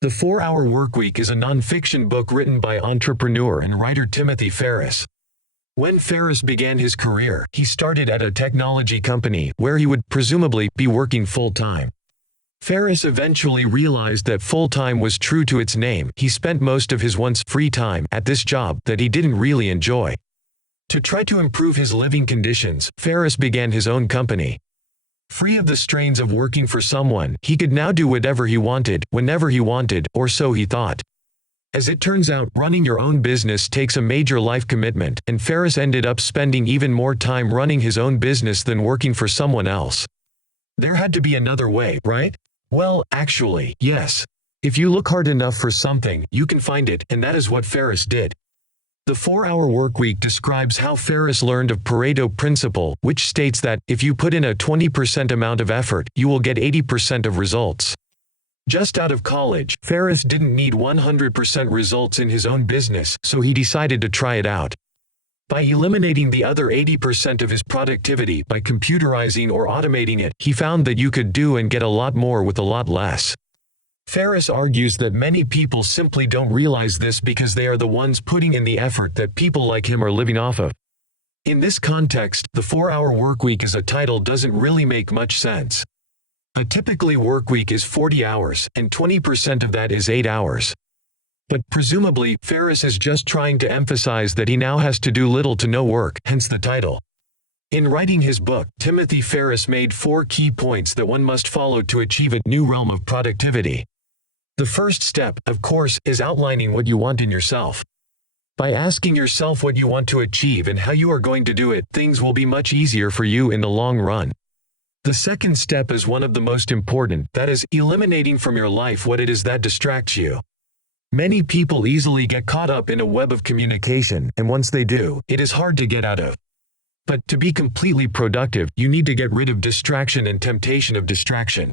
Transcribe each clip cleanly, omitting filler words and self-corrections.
The 4-Hour Workweek is a nonfiction book written by entrepreneur and writer Timothy Ferriss. When Ferriss began his career, he started at a technology company, where he would, presumably, be working full-time. Ferriss eventually realized that full-time was true to its name. He spent most of his once free time at this job that he didn't really enjoy. To try to improve his living conditions, Ferriss began his own company. Free of the strains of working for someone, he could now do whatever he wanted, whenever he wanted, or so he thought. As it turns out, running your own business takes a major life commitment, and Ferriss ended up spending even more time running his own business than working for someone else. There had to be another way, right? Well, actually, yes. If you look hard enough for something, you can find it, and that is what Ferriss did. The 4-Hour Workweek describes how Ferriss learned of Pareto principle, which states that, if you put in a 20% amount of effort, you will get 80% of results. Just out of college, Ferriss didn't need 100% results in his own business, so he decided to try it out. By eliminating the other 80% of his productivity by computerizing or automating it, he found that you could do and get a lot more with a lot less. Ferriss argues that many people simply don't realize this because they are the ones putting in the effort that people like him are living off of. In this context, the 4-Hour Workweek as a title doesn't really make much sense. A typically workweek is 40 hours, and 20% of that is 8 hours. But presumably, Ferriss is just trying to emphasize that he now has to do little to no work, hence the title. In writing his book, Timothy Ferriss made 4 key points that one must follow to achieve a new realm of productivity. The first step, of course, is outlining what you want in yourself. By asking yourself what you want to achieve and how you are going to do it, things will be much easier for you in the long run. The second step is one of the most important, that is, eliminating from your life what it is that distracts you. Many people easily get caught up in a web of communication, and once they do, it is hard to get out of. But to be completely productive, you need to get rid of distraction and temptation of distraction.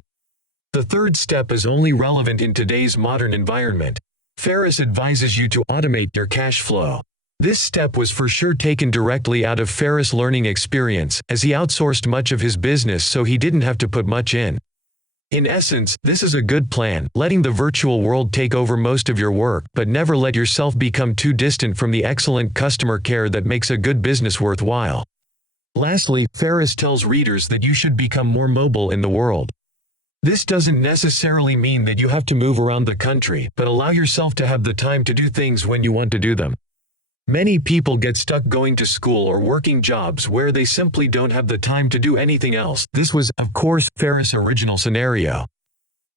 The third step is only relevant in today's modern environment. Ferriss advises you to automate your cash flow. This step was for sure taken directly out of Ferriss' learning experience, as he outsourced much of his business so he didn't have to put much in. In essence, this is a good plan, letting the virtual world take over most of your work, but never let yourself become too distant from the excellent customer care that makes a good business worthwhile. Lastly, Ferriss tells readers that you should become more mobile in the world. This doesn't necessarily mean that you have to move around the country, but allow yourself to have the time to do things when you want to do them. Many people get stuck going to school or working jobs where they simply don't have the time to do anything else. This was, of course, Ferriss' original scenario.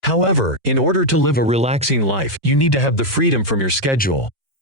However, in order to live a relaxing life, you need to have the freedom from your schedule.